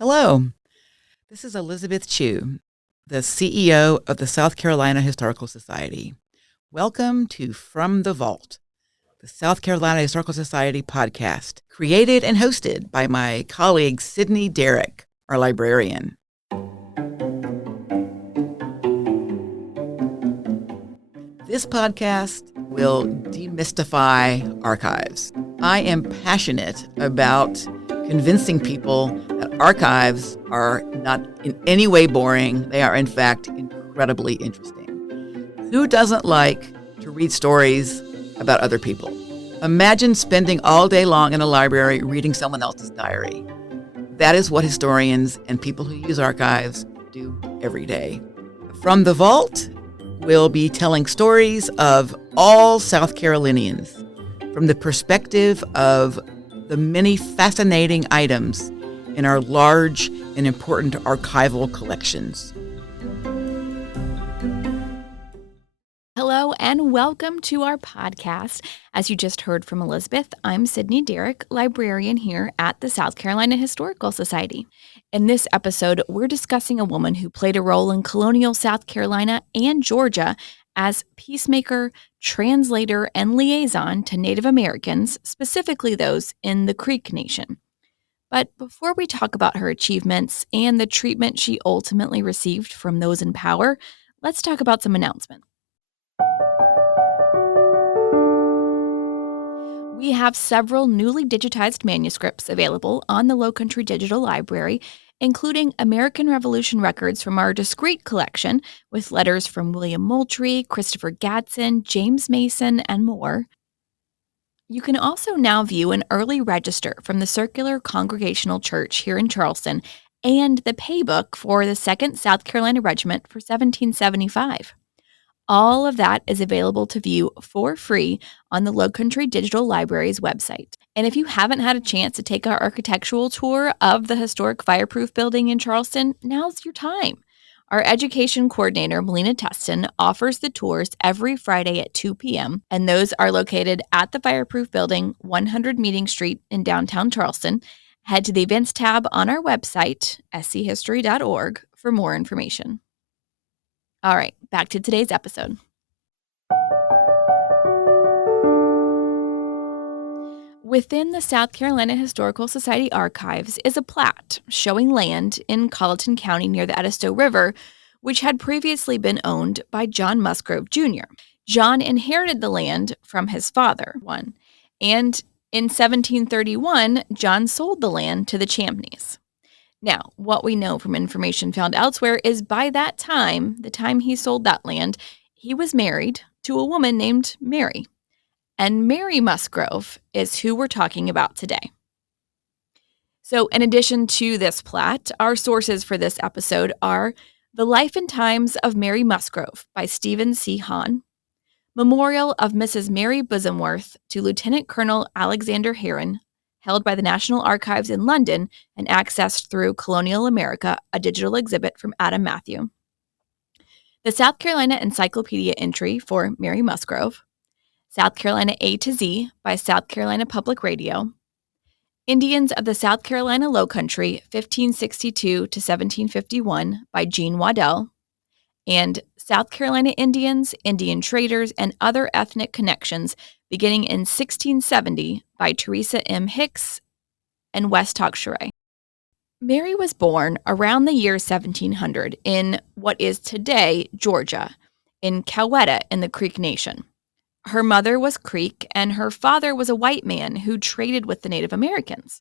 Hello, this is Elizabeth Chu, the CEO of the South Carolina Historical Society. Welcome to From the Vault, the South Carolina Historical Society podcast, created and hosted by my colleague Sydney Derrick, our librarian. This podcast will demystify archives. I am passionate about convincing people that archives are not in any way boring. They are, in fact, incredibly interesting. Who doesn't like to read stories about other people? Imagine spending all day long in a library reading someone else's diary. That is what historians and people who use archives do every day. From the Vault, we'll be telling stories of all South Carolinians from the perspective of the many fascinating items in our large and important archival collections. Hello and welcome to our podcast. As you just heard from Elizabeth, I'm Sydney Derrick, librarian here at the South Carolina Historical Society. In this episode, we're discussing a woman who played a role in colonial South Carolina and Georgia as peacemaker, translator, and liaison to Native Americans, specifically those in the Creek Nation. But before we talk about her achievements and the treatment she ultimately received from those in power, let's talk about some announcements. We have several newly digitized manuscripts available on the Lowcountry Digital Library, including American Revolution records from our discrete collection with letters from William Moultrie, Christopher Gadsden, James Mason, and more. You can also now view an early register from the Circular Congregational Church here in Charleston and the paybook for the 2nd South Carolina Regiment for 1775. All of that is available to view for free on the Lowcountry Digital Library's website. And if you haven't had a chance to take our architectural tour of the historic fireproof building in Charleston, now's your time. Our education coordinator, Melina Teston, offers the tours every Friday at 2 p.m., and those are located at the Fireproof Building, 100 Meeting Street in downtown Charleston. Head to the events tab on our website, schistory.org, for more information. All right, back to today's episode. Within the South Carolina Historical Society archives is a plat showing land in Colleton County near the Edisto River, which had previously been owned by John Musgrove Jr. John inherited the land from his father, and in 1731, John sold the land to the Champneys. Now, what we know from information found elsewhere is by that time, the time he sold that land, he was married to a woman named Mary. And Mary Musgrove is who we're talking about today. So in addition to this plat, our sources for this episode are The Life and Times of Mary Musgrove by Stephen C. Hahn, Memorial of Mrs. Mary Bosomworth to Lieutenant Colonel Alexander Heron, held by the National Archives in London and accessed through Colonial America, a digital exhibit from Adam Matthew. The South Carolina Encyclopedia entry for Mary Musgrove, South Carolina A to Z by South Carolina Public Radio, Indians of the South Carolina Lowcountry, 1562 to 1751 by Jean Waddell, and South Carolina Indians, Indian Traders, and Other Ethnic Connections beginning in 1670 by Teresa M. Hicks and West Hawkesbury. Mary was born around the year 1700 in what is today Georgia, in Coweta in the Creek Nation. Her mother was Creek, and her father was a white man who traded with the Native Americans.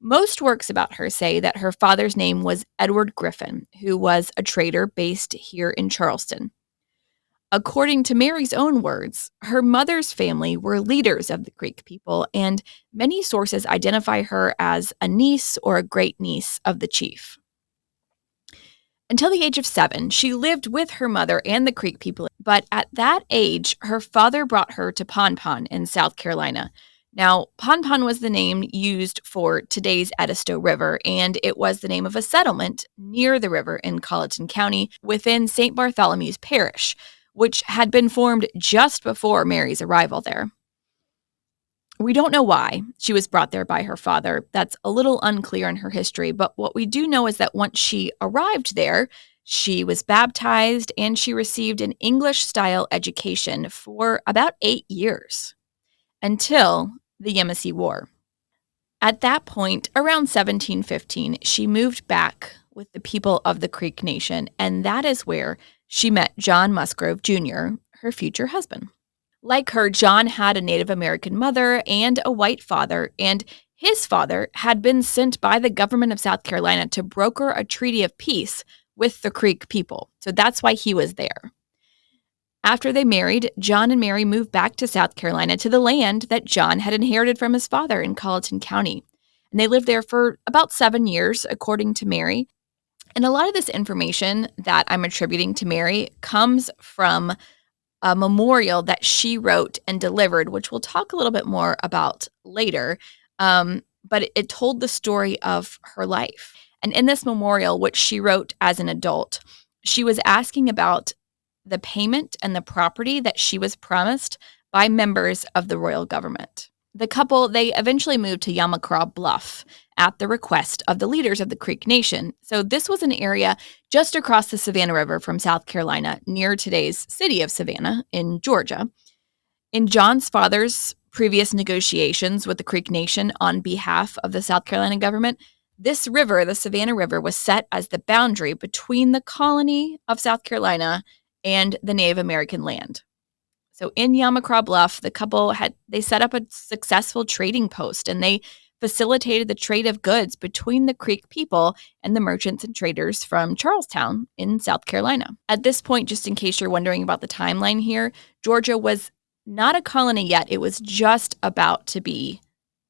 Most works about her say that her father's name was Edward Griffin, who was a trader based here in Charleston. According to Mary's own words, her mother's family were leaders of the Creek people, and many sources identify her as a niece or a great-niece of the chief. Until the age of 7, she lived with her mother and the Creek people, but at that age, her father brought her to Pompon in South Carolina. Now, Pompon was the name used for today's Edisto River, and it was the name of a settlement near the river in Colleton County within St. Bartholomew's Parish, which had been formed just before Mary's arrival there. We don't know why she was brought there by her father. That's a little unclear in her history, but what we do know is that once she arrived there, she was baptized and she received an English-style education for about 8 years until the Yamasee War. At that point, around 1715, she moved back with the people of the Creek Nation, and that is where she met John Musgrove Jr., her future husband. Like her, John had a Native American mother and a white father, and his father had been sent by the government of South Carolina to broker a treaty of peace with the Creek people. So that's why he was there. After they married, John and Mary moved back to South Carolina to the land that John had inherited from his father in Colleton County. And they lived there for about 7 years, according to Mary. And a lot of this information that I'm attributing to Mary comes from a memorial that she wrote and delivered, which we'll talk a little bit more about later. But it told the story of her life. And in this memorial, which she wrote as an adult, she was asking about the payment and the property that she was promised by members of the royal government. The couple, they eventually moved to Yamacraw Bluff at the request of the leaders of the Creek Nation. So this was an area just across the Savannah River from South Carolina, near today's city of Savannah in Georgia. In John's father's previous negotiations with the Creek Nation on behalf of the South Carolina government, this river, the Savannah River, was set as the boundary between the colony of South Carolina and the Native American land. So in Yamacraw Bluff, the couple they set up a successful trading post, and they facilitated the trade of goods between the Creek people and the merchants and traders from Charlestown in South Carolina. At this point, just in case you're wondering about the timeline here, Georgia was not a colony yet. It was just about to be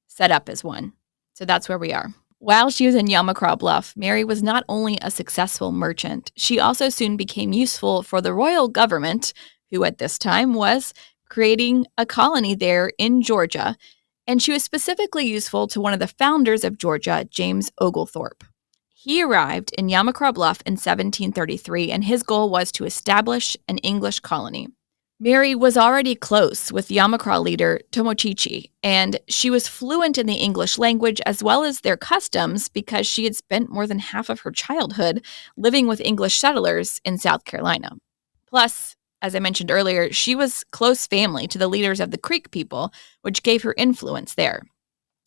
set up as one. So that's where we are. While she was in Yamacraw Bluff, Mary was not only a successful merchant, she also soon became useful for the royal government, who at this time was creating a colony there in Georgia. And she was specifically useful to one of the founders of Georgia, James Oglethorpe. He arrived in Yamacraw Bluff in 1733, and his goal was to establish an English colony. Mary was already close with Yamacraw leader Tomochichi, and she was fluent in the English language as well as their customs because she had spent more than half of her childhood living with English settlers in South Carolina. Plus, as I mentioned earlier, she was close family to the leaders of the Creek people, which gave her influence there.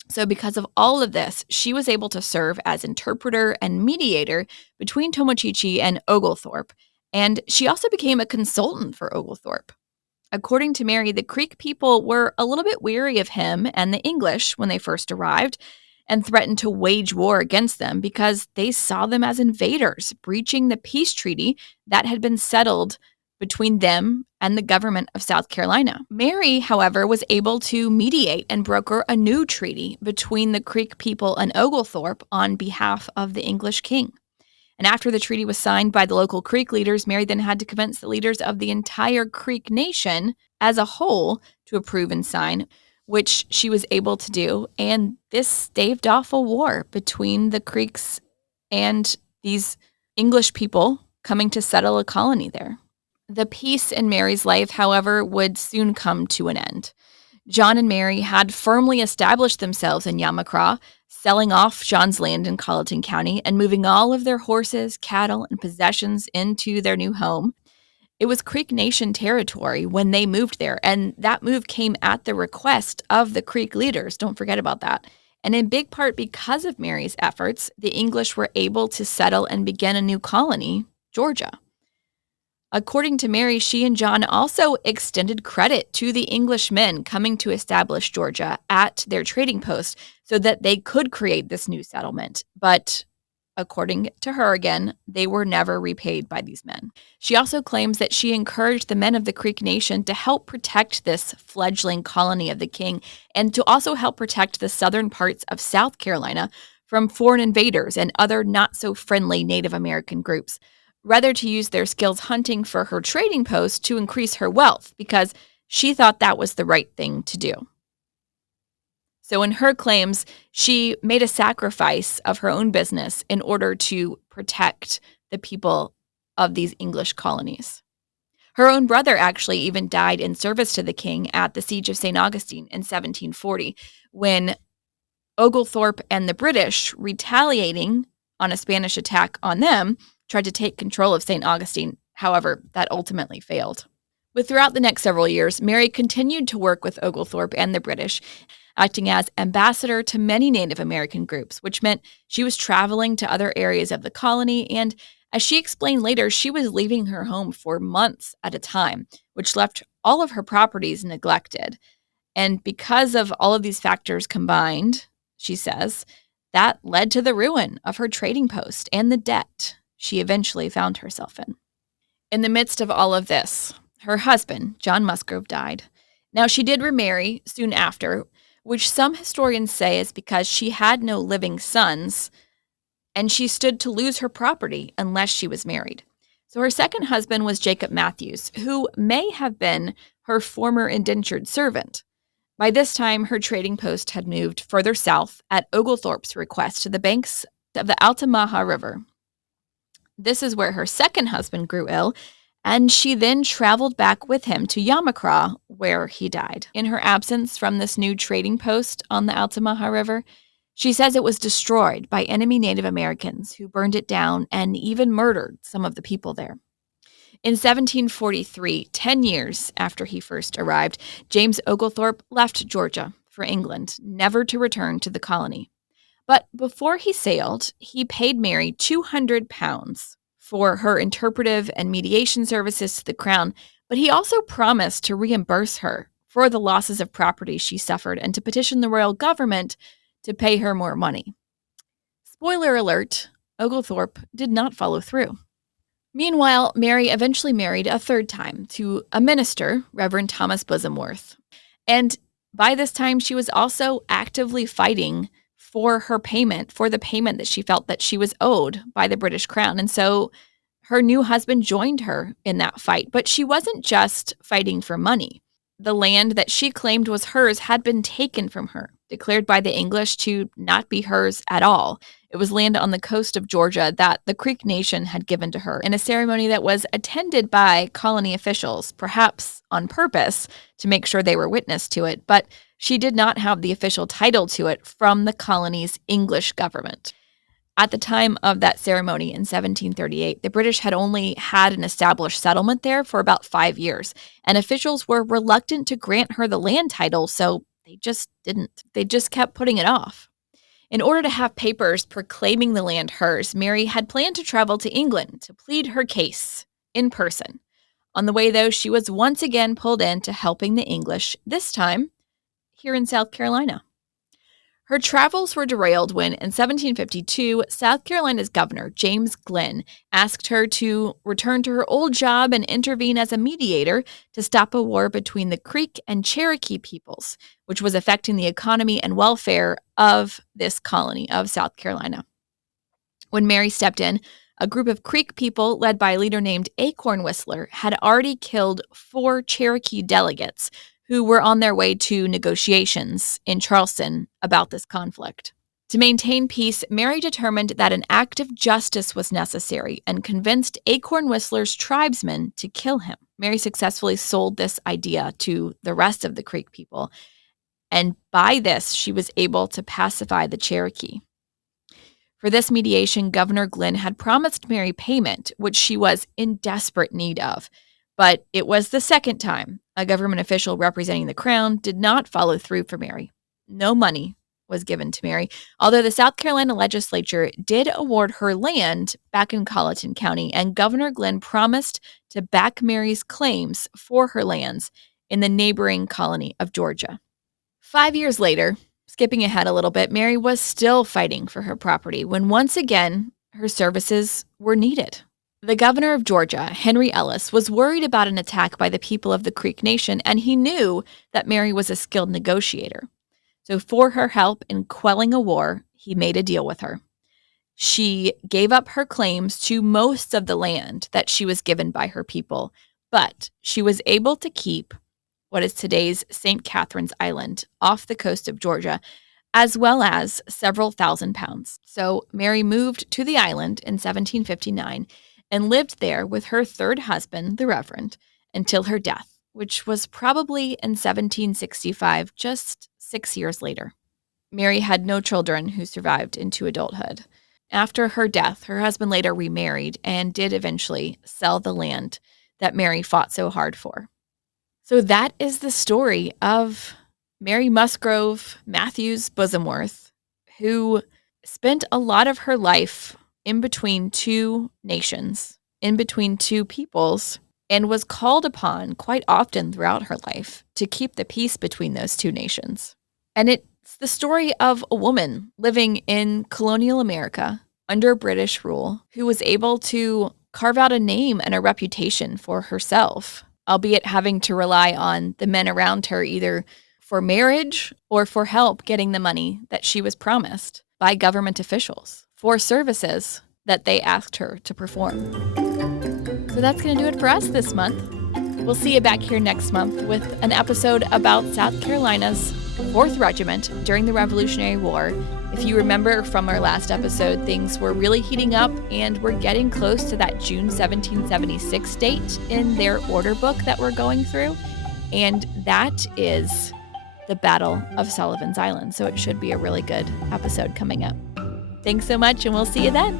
So because of all of this, she was able to serve as interpreter and mediator between Tomochichi and Oglethorpe, and she also became a consultant for Oglethorpe. According to Mary, the Creek people were a little bit weary of him and the English when they first arrived and threatened to wage war against them because they saw them as invaders, breaching the peace treaty that had been settled between them and the government of South Carolina. Mary, however, was able to mediate and broker a new treaty between the Creek people and Oglethorpe on behalf of the English king. And after the treaty was signed by the local Creek leaders, Mary then had to convince the leaders of the entire Creek Nation as a whole to approve and sign, which she was able to do. And this staved off a war between the Creeks and these English people coming to settle a colony there. The peace in Mary's life, however, would soon come to an end. John and Mary had firmly established themselves in Yamacraw, selling off John's land in Colleton County and moving all of their horses, cattle, and possessions into their new home. It was Creek Nation territory when they moved there, and that move came at the request of the Creek leaders. Don't forget about that. And in big part because of Mary's efforts, the English were able to settle and begin a new colony, Georgia. According to Mary, she and John also extended credit to the Englishmen coming to establish Georgia at their trading post so that they could create this new settlement. But according to her again, they were never repaid by these men. She also claims that she encouraged the men of the Creek Nation to help protect this fledgling colony of the king and to also help protect the southern parts of South Carolina from foreign invaders and other not so friendly Native American groups, rather to use their skills hunting for her trading post to increase her wealth because she thought that was the right thing to do. So in her claims, she made a sacrifice of her own business in order to protect the people of these English colonies. Her own brother actually even died in service to the king at the Siege of St. Augustine in 1740, when Oglethorpe and the British, retaliating on a Spanish attack on them, tried to take control of St. Augustine. However, that ultimately failed. But throughout the next several years, Mary continued to work with Oglethorpe and the British, acting as ambassador to many Native American groups, which meant she was traveling to other areas of the colony. And as she explained later, she was leaving her home for months at a time, which left all of her properties neglected. And because of all of these factors combined, she says, that led to the ruin of her trading post and the debt she eventually found herself in. In the midst of all of this, her husband, John Musgrove, died. Now, she did remarry soon after, which some historians say is because she had no living sons and she stood to lose her property unless she was married. So her second husband was Jacob Matthews, who may have been her former indentured servant. By this time, her trading post had moved further south at Oglethorpe's request to the banks of the Altamaha River. This is where her second husband grew ill, and she then traveled back with him to Yamacraw, where he died. In her absence from this new trading post on the Altamaha River, she says it was destroyed by enemy Native Americans who burned it down and even murdered some of the people there. In 1743, 10 years after he first arrived, James Oglethorpe left Georgia for England, never to return to the colony. But before he sailed, he paid Mary £200 for her interpretive and mediation services to the crown, but he also promised to reimburse her for the losses of property she suffered and to petition the royal government to pay her more money. Spoiler alert, Oglethorpe did not follow through. Meanwhile, Mary eventually married a third time to a minister, Reverend Thomas Bosomworth. And by this time, she was also actively fighting for her payment, for the payment that she felt that she was owed by the British Crown. And so her new husband joined her in that fight. But she wasn't just fighting for money. The land that she claimed was hers had been taken from her, declared by the English to not be hers at all. It was land on the coast of Georgia that the Creek Nation had given to her in a ceremony that was attended by colony officials, perhaps on purpose to make sure they were witness to it, but she did not have the official title to it from the colony's English government. At the time of that ceremony in 1738, the British had only had an established settlement there for about 5 years, and officials were reluctant to grant her the land title, so they just didn't. They just kept putting it off. In order to have papers proclaiming the land hers, Mary had planned to travel to England to plead her case in person. On the way, though, she was once again pulled into helping the English, this time here in South Carolina. Her travels were derailed when, in 1752, South Carolina's governor, James Glenn, asked her to return to her old job and intervene as a mediator to stop a war between the Creek and Cherokee peoples, which was affecting the economy and welfare of this colony of South Carolina. When Mary stepped in, a group of Creek people led by a leader named Acorn Whistler had already killed 4 Cherokee delegates who were on their way to negotiations in Charleston about this conflict. To maintain peace, Mary determined that an act of justice was necessary and convinced Acorn Whistler's tribesmen to kill him. Mary successfully sold this idea to the rest of the Creek people, and by this, she was able to pacify the Cherokee. For this mediation, Governor Glenn had promised Mary payment, which she was in desperate need of. But it was the second time a government official representing the crown did not follow through for Mary. No money was given to Mary, although the South Carolina legislature did award her land back in Colleton County, and Governor Glenn promised to back Mary's claims for her lands in the neighboring colony of Georgia. 5 years later, skipping ahead a little bit, Mary was still fighting for her property when once again her services were needed. The governor of Georgia, Henry Ellis, was worried about an attack by the people of the Creek Nation, and he knew that Mary was a skilled negotiator. So for her help in quelling a war, he made a deal with her. She gave up her claims to most of the land that she was given by her people, but she was able to keep what is today's St. Catherine's Island off the coast of Georgia, as well as several thousand pounds. So Mary moved to the island in 1759 and lived there with her third husband, the Reverend, until her death, which was probably in 1765, just 6 years later. Mary had no children who survived into adulthood. After her death, her husband later remarried and did eventually sell the land that Mary fought so hard for. So that is the story of Mary Musgrove Matthews Bosomworth, who spent a lot of her life in between two nations, in between two peoples, and was called upon quite often throughout her life to keep the peace between those two nations. And it's the story of a woman living in colonial America under British rule who was able to carve out a name and a reputation for herself, albeit having to rely on the men around her either for marriage or for help getting the money that she was promised by government officials for services that they asked her to perform. So that's going to do it for us this month. We'll see you back here next month with an episode about South Carolina's 4th Regiment during the Revolutionary War. If you remember from our last episode, things were really heating up and we're getting close to that June 1776 date in their order book that we're going through. And that is the Battle of Sullivan's Island. So it should be a really good episode coming up. Thanks so much, and we'll see you then.